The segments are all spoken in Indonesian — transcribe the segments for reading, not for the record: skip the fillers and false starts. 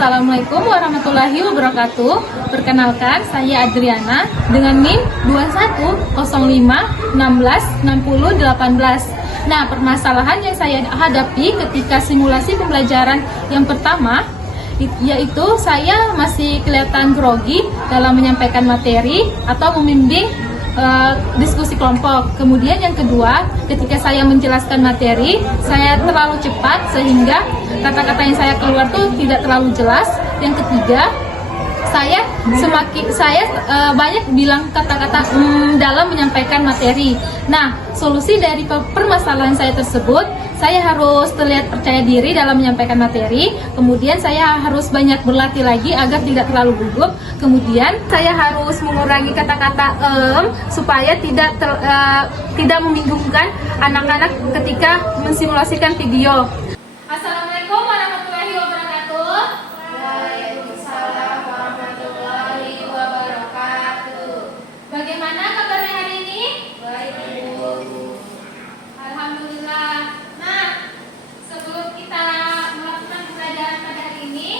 Assalamualaikum warahmatullahi wabarakatuh. Perkenalkan, saya Adriana dengan NIM 2105166018. Nah, permasalahan yang saya hadapi ketika simulasi pembelajaran yang pertama yaitu saya masih kelihatan grogi dalam menyampaikan materi atau membimbing diskusi kelompok. Kemudian yang kedua, ketika saya menjelaskan materi, saya terlalu cepat sehingga kata-kata yang saya keluar tuh tidak terlalu jelas. Yang ketiga, saya banyak bilang kata-kata dalam menyampaikan materi. Nah, solusi dari permasalahan saya tersebut, saya harus terlihat percaya diri dalam menyampaikan materi. Kemudian saya harus banyak berlatih lagi agar tidak terlalu gugup. Kemudian saya harus mengurangi kata-kata supaya tidak membingungkan anak-anak ketika mensimulasikan video. Assalamualaikum warahmatullahi wabarakatuh. Waalaikumsalam warahmatullahi wabarakatuh. Bagaimana kabarnya hari ini? Baik, Ibu. Alhamdulillah. Nah, sebelum kita melakukan pembelajaran pada hari ini,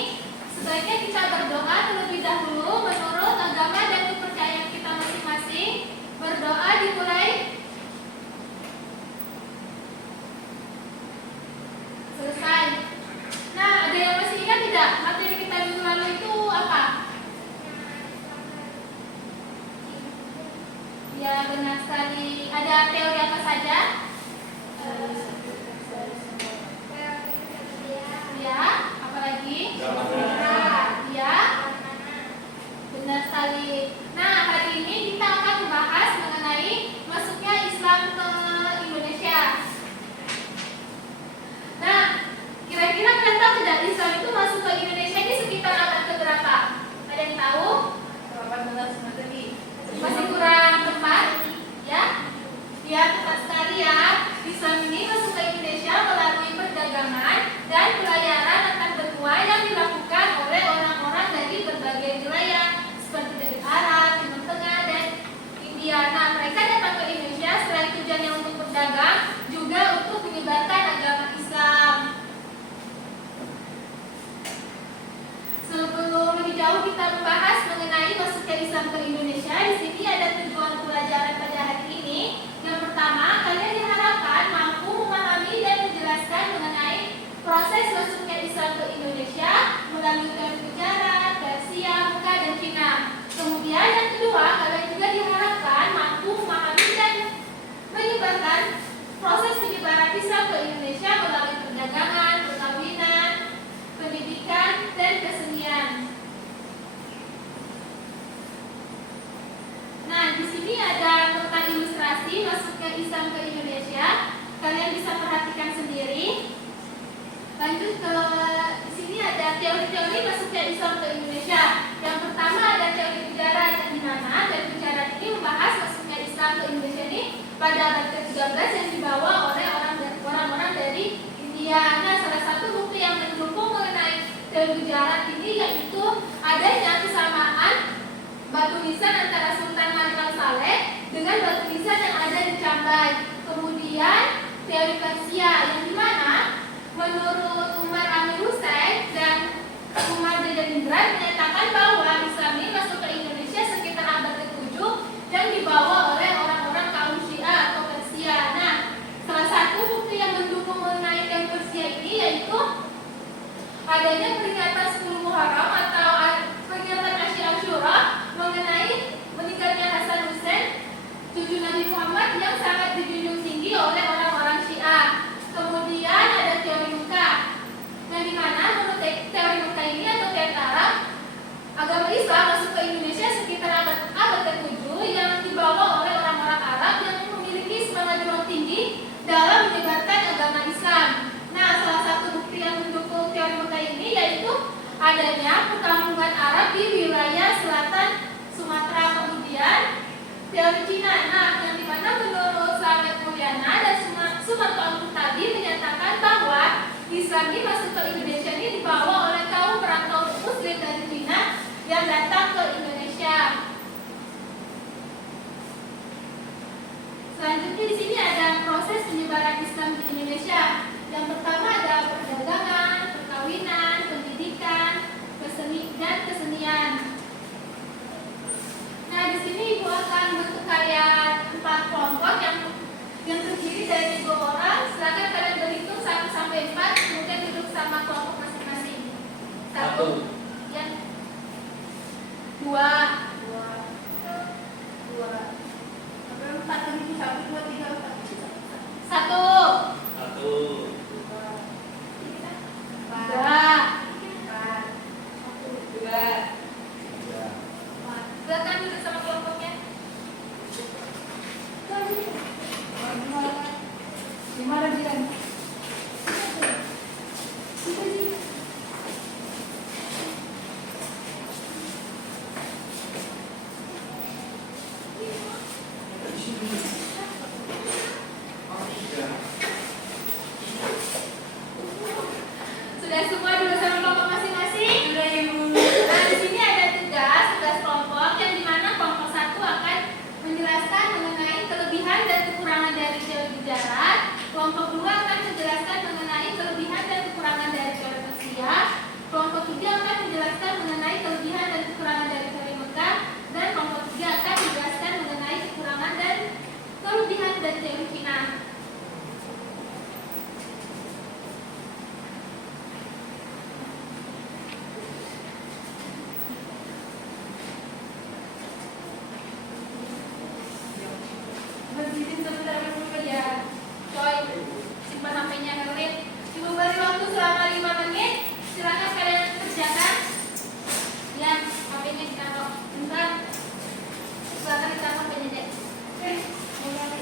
sebaiknya kita berdoa terlebih dahulu menurut agama dan kepercayaan kita masing-masing. Berdoa dimulai. Selesai. Nah, ada yang masih ingat tidak? Materi kita minggu lalu itu apa? Ya, benar sekali. Ada teori apa saja? Ya, apalagi? Ya, benar sekali. Nah, hari ini kita akan membahas mengenai masuknya Islam ke Indonesia. Nah, kira-kira kalian tahu tidak Islam itu masuk ke Indonesia ini sekitar abad keberapa? Ada yang tahu? 18 materi. Masih kurang tepat? Ya? Ya, tepat sekali ya. Islam ini masuk ke Indonesia melalui perdagangan dan pelayaran antar benua yang dilakukan oleh orang-orang dari berbagai wilayah seperti dari Arab, Timur Tengah, dan India. Nah, mereka datang ke Indonesia selain tujuannya untuk berdagang, juga untuk menyebarkan agama Islam. Sebelum lebih jauh kita membahas mengenai masuknya Islam ke Indonesia, di sini ada tujuan pelajaran pada hari ini. Yang pertama, kalian diharapkan mampu memahami dan menjelaskan mengenai proses masuknya Islam ke Indonesia melalui teori sejarah, Persia, Mekah, dan Cina. Kemudian yang kedua, kalian juga diharapkan mampu memahami dan menyebarkan proses penyebaran Islam ke Indonesia melalui perdagangan, perkawinan, pendidikan, dan kesenian. Nah, di sini ada nota ilustrasi masuknya Islam ke Indonesia. Kalian bisa perhatikan sendiri. Lanjut ke sini ada teori-teori masuknya Islam ke Indonesia. Yang pertama ada teori sejarah, yang dimana teori sejarah ini membahas masuknya Islam ke Indonesia ini pada abad ke-13 yang dibawa oleh orang-orang dari India. Nah, salah satu bukti yang mendukung mengenai teori sejarah ini yaitu adanya kesamaan batu nisan antara Sultan Malik Al-Saleh dengan batu nisan yang ada di Cambay. Kemudian teori Persia yang dimana menurut Umar Amir Hussein dan Umar Dedendran menyatakan bahwa Islam ini masuk ke Indonesia sekitar abad ke-7 yang dibawa oleh orang-orang kaum Syiah atau Persia. Nah, salah satu bukti yang mendukung mengenai teori Persia ini yaitu adanya peringatan 10 Muharram atau peringatan Asyura mengenai meninggalnya Hasan Hussein, cucu Nabi Muhammad yang sangat dijunjung tinggi oleh orang-orang Syiah. Kemudian ada teori Mekah, yang dimana menurut teori Mekah ini atau teori Arab, agama Islam masuk ke Indonesia sekitar abad ke-7 yang dibawa oleh orang-orang Arab yang memiliki semangat juang tinggi dalam menyebarkan agama Islam. Nah, salah satu bukti yang mendukung teori Mekah ini yaitu adanya perkampungan Arab di wilayah selatan Sumatera. Kemudian teori Cina, nah, yang dimana menurut Slamet Mulyana dan Sumarto Al-Murtadi menyatakan bahwa Islam ini masuk ke Indonesia ini dibawa oleh kaum perantau Muslim dari Cina yang datang ke Indonesia. Selanjutnya di sini ada proses penyebaran Islam di Indonesia. Yang pertama ada perdagangan, perkawinan, pendidikan, dan kesenian. Nah, di sini Ibu akan bentuk kayak 4 kelompok yang terdiri dari 3 orang. Silakan kalian berhitung 1 sampai 4, kemudian duduk sama kelompok masing-masing. 1, ya. 2, 4 lagi 1, 2, 3, 4. 1, 2. Silakan duduk sama kelompoknya. Gimana dia? Sudah semua duduk sama kelompok masing-masing? Sudah Ibu. Nah, di sini ada tugas kelompok yang dimana kelompok 1 akan menjelaskan mengenai kelebihan dan kekurangan dari teori bicara. Kelompok 2 akan menjelaskan mengenai kelebihan dan kekurangan dari teori tersier. Kelompok 3 akan menjelaskan mengenai kelebihan dan kekurangan dari teori Mekar, dan kelompok 3 akan menjelaskan mengenai kekurangan dan kelebihan dari teori Cina. Berdiri sebentar dulu ya. Coy, simpan HP-nya Herlin. Ibu beri waktu selama 5 menit. Silakan kalian kerjakan. Ya, HP-nya ditaruh. Bentar. Silakan ditaruh HP-nya deh. Mulai.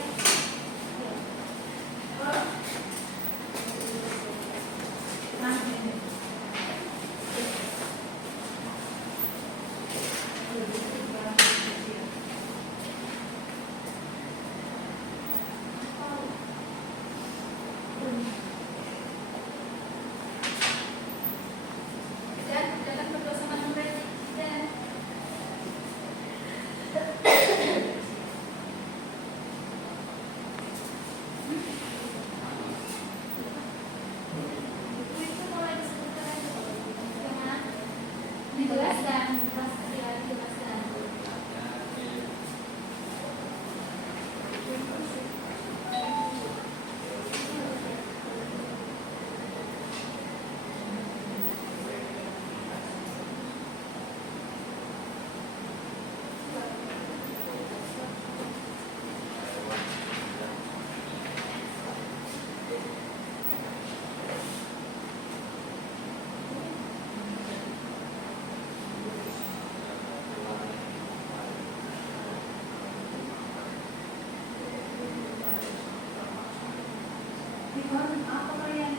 Dan kerjakan berdua sama nomor. Dan itu mulai disebutkan dengan dijelaskan, dijelaskan. Apa kalian?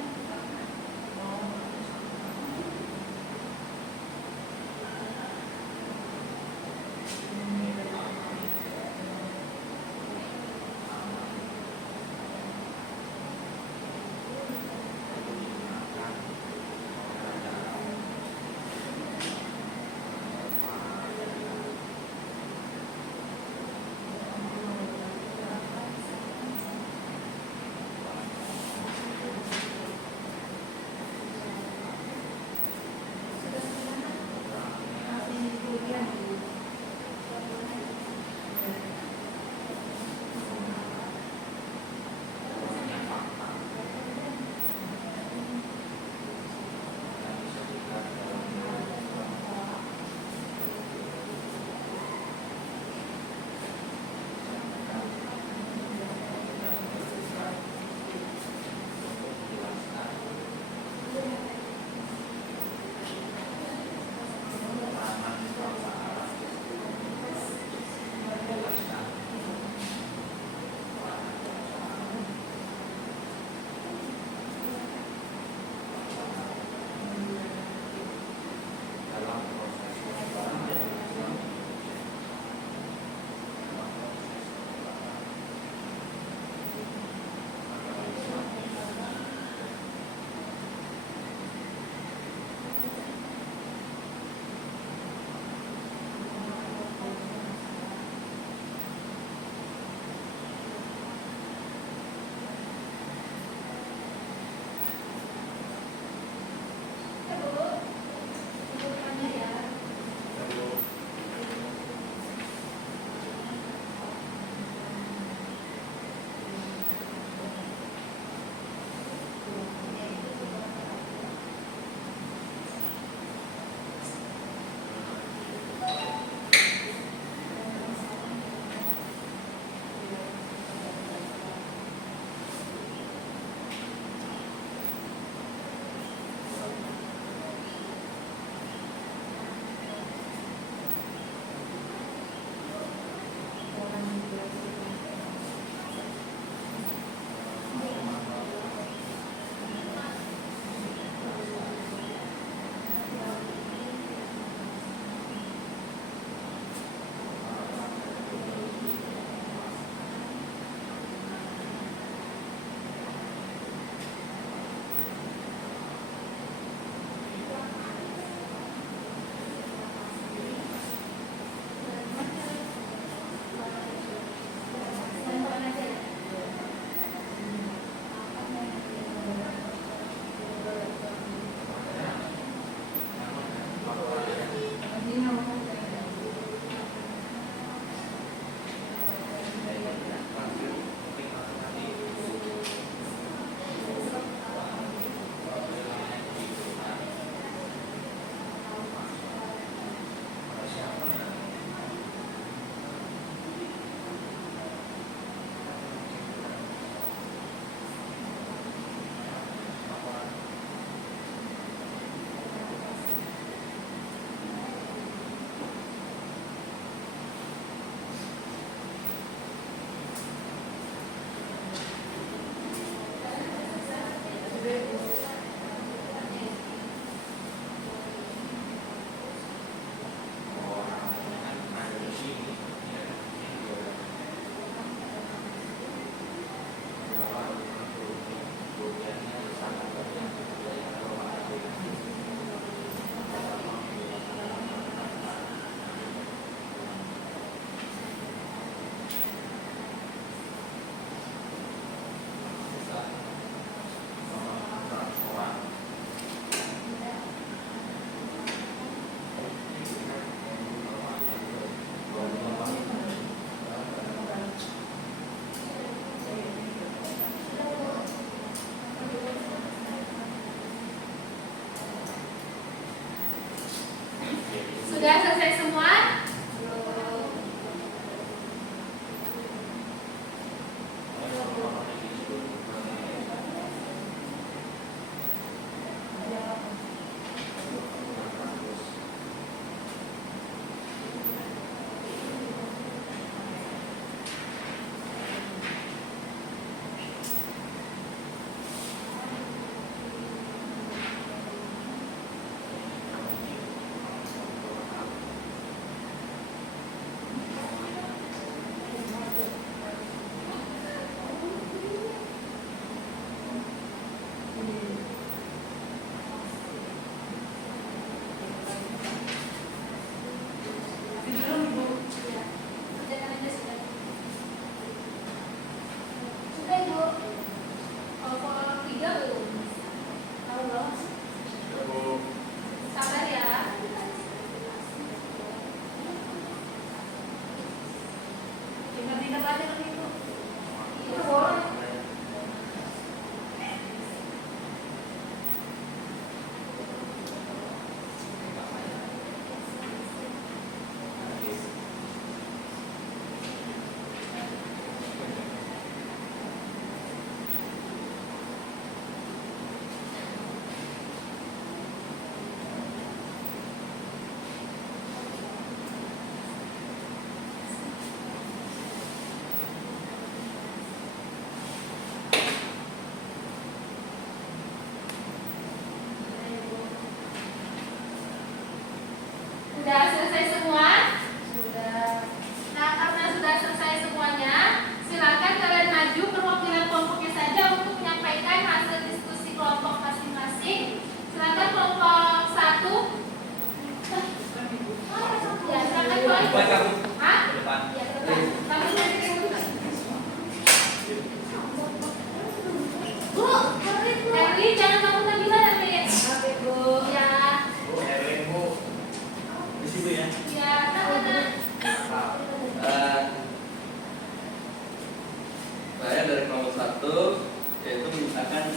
satu, yaitu akan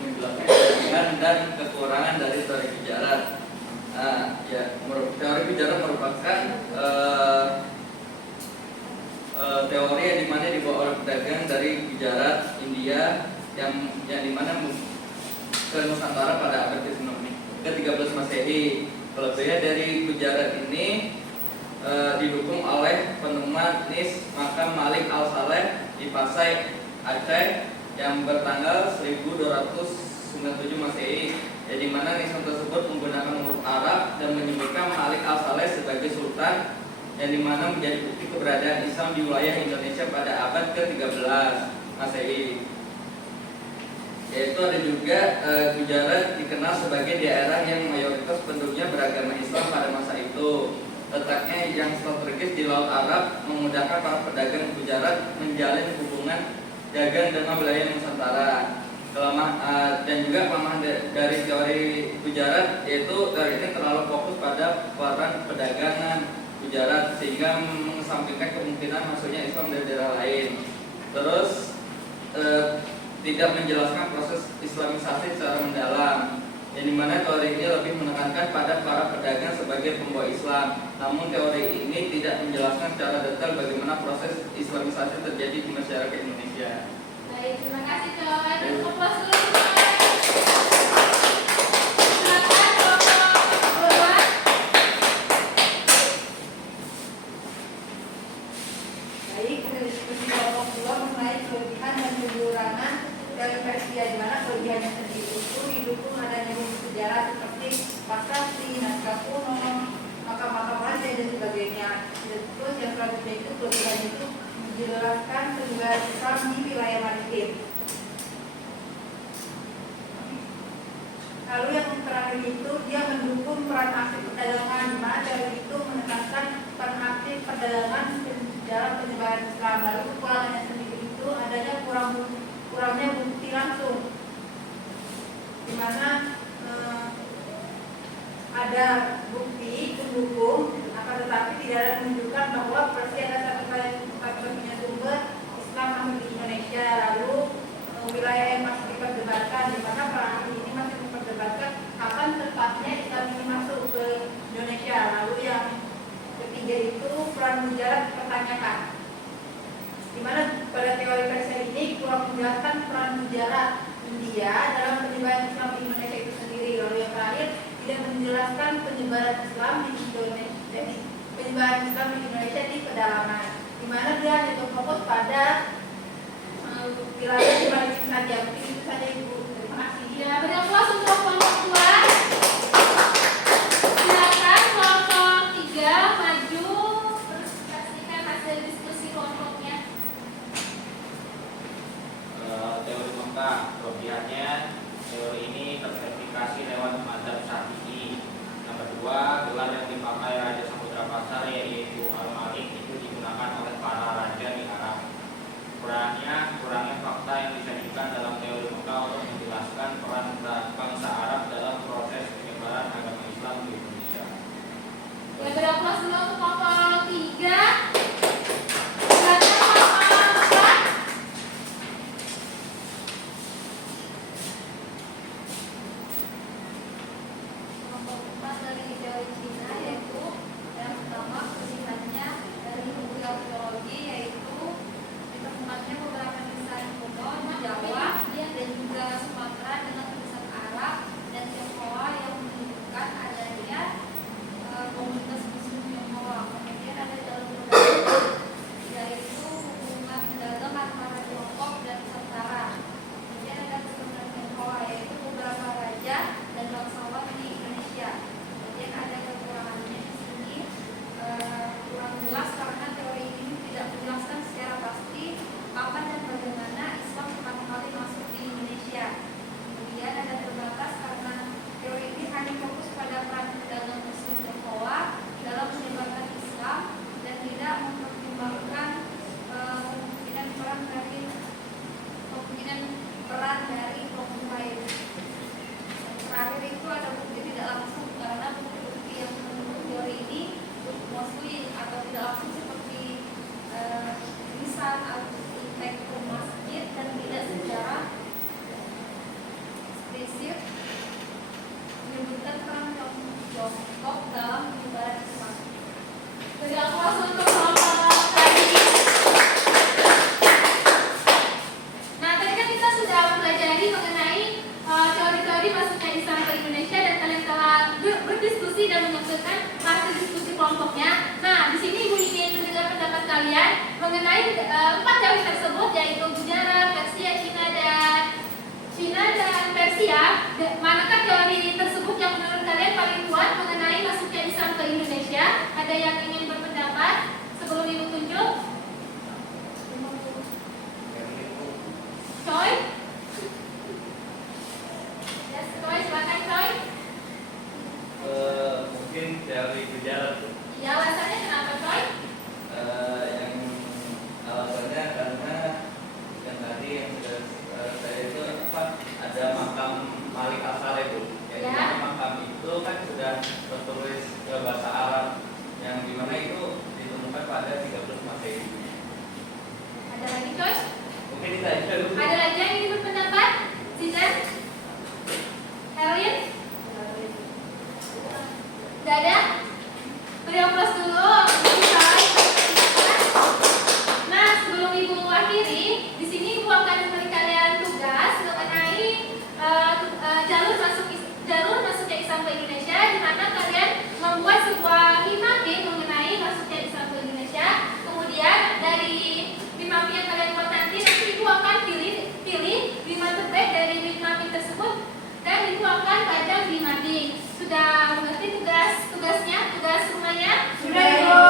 menjelaskan kelebihan dan kekurangan dari teori Gujarat. Teori Gujarat merupakan teori yang dimana dibawa oleh pedagang dari Gujarat, India, yang dimana ke Nusantara pada abad ke-13 Masehi. Kelebihan dari Gujarat ini didukung oleh penulis makam Malik Al-Saleh di Pasai, Aceh yang bertanggal 1297 Masehi, di mana nisan tersebut menggunakan huruf Arab dan menyebutkan Malik Al-Saleh sebagai sultan, yang dimana menjadi bukti keberadaan Islam di wilayah Indonesia pada abad ke-13 Masehi. Yaitu ada juga Gujarat dikenal sebagai daerah yang mayoritas penduduknya beragama Islam pada masa itu. Letaknya yang strategis di Laut Arab memudahkan para pedagang Gujarat menjalin hubungan dagang dengan wilayah Nusantara. Dan juga kelemahan dari teori Gujarat yaitu teori ini terlalu fokus pada peran perdagangan Gujarat sehingga mengesampingkan kemungkinan masuknya Islam dari daerah lain. Terus tidak menjelaskan proses islamisasi secara mendalam, yang dimana teori ini lebih menekankan pada para pedagang sebagai pembawa Islam. Namun teori ini tidak menjelaskan secara detail bagaimana proses islamisasi terjadi di masyarakat Indonesia. Baik, terima kasih Coy. Berkumpul dulu Coy. Silakan kelompok kedua. Baik, diskusi kelompok 2 mengenai kelebihan dan kekurangan dari Persia, di mana kelebihannya sendiri itu didukung adanya bukti sejarah seperti prasasti, naskah kuno, makam-makam raja dan sebagainya. Terus yang selanjutnya itu kelebihan itu menjelaskan penyebaran Islam di wilayah maritim. Lalu yang terakhir itu dia mendukung peran aktif perdagangan, di mana teori itu menekankan peran aktif perdagangan dalam penyebaran Islam. Lalu kekurangannya sendiri itu adanya kurangnya bukti langsung, di mana ada bukti pendukung, akan tetapi tidak ada menunjukkan bahwa Persia ada satu-satunya sumber Islam masuk di Indonesia. Lalu wilayah yang masih diperdebatkan, di mana para ahli ini masih memperdebatkan kapan tepatnya Islam ini masuk ke Indonesia. Lalu yang ketiga itu peran Gujarat dipertanyakan, di mana pada teori Persia ini kurang menjelaskan peran Gujarat India dalam penyebaran Islam di Indonesia itu sendiri. Lalu yang terakhir tidak menjelaskan penyebaran Islam di Indonesia di pedalaman, di mana dia hanya berfokus pada wilayah di maritim saja. Mungkin itu saja Ibu. Terima kasih. Ya, berikan puas untuk kelompok 2. Silakan kelompok 3 maju, terus pastikan hasil diskusi kelompoknya. Teori Mekah, kelebihannya teori ini terverifikasi lewat mazhab Syafi'i. Yang kedua, gelar yang dipakai Raja Samudra Pasar yaitu Al-Malik itu digunakan oleh para raja di Arab. Kurangnya fakta yang disajikan dalam teori Mekah untuk menjelaskan peran bangsa Arab dalam proses penyebaran agama Islam di Indonesia. Ya, berikan puas dulu untuk kelompok 3. Silakan kelompok 4. Kelompok 4 dari teori Cina, yaitu yang pertama kelebihan mengenai 4 teori tersebut, yaitu Gujarat, Persia, Cina dan Persia. Manakah teori tersebut yang menurut kalian paling kuat mengenai masuknya Islam ke Indonesia? Ada yang ingin berpendapat sebelum Ibu tunjuk? Choi? Yes, Choi, silakan Choi. Mungkin teori Gujarat. Ya, alasannya kenapa Choi? Yang alasannya karena yang tadi yang sudah saya itu ada makam Malik Al-Saleh itu. Yang Ya. dimana makam itu kan sudah tertulis bahasa Arab yang dimana itu ditemukan pada 13 Masehi. Ada lagi Choi? Mungkin itu aja dulu. Ada lagi yang ingin berpendapat? Sinan? Erwin? Tidak ada? Beri aplaus dulu. Nah, sebelum Ibu akhiri, di sini Ibu akan memberi kalian tugas mengenai jalur masuknya Islam ke Indonesia, di mana kalian membuat sebuah mimpi mengenai masuknya Islam ke Indonesia. Kemudian dari mimpi yang kalian buat nanti Ibu akan pilih 5 terbaik dari mimpi tersebut dan Ibu akan baca di mading. Sudah mengerti tugas rumahnya? Sudah, Ibu.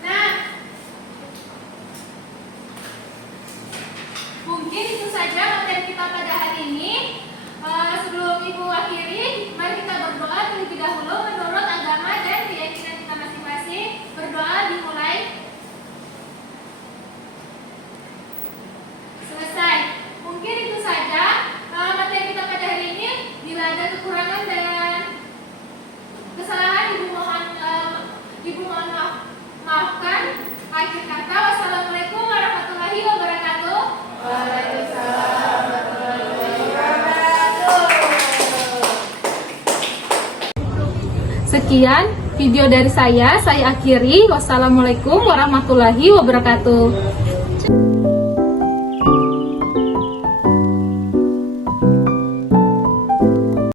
Nah, mungkin itu saja materi kita pada hari ini. Sebelum Ibu akhiri, mari kita berdoa terlebih dahulu menurut agama dan keyakinan kita masing-masing. Berdoa dimulai. Selesai. Mungkin itu saja materi kita pada hari ini. Bila ada kekurangan dan kesalahan, Ibu mohon maafkan. Akhir kata, wassalamualaikum warahmatullahi wabarakatuh. Waalaikumsalam warahmatullahi wabarakatuh. Sekian video dari saya akhiri. Wassalamualaikum warahmatullahi wabarakatuh.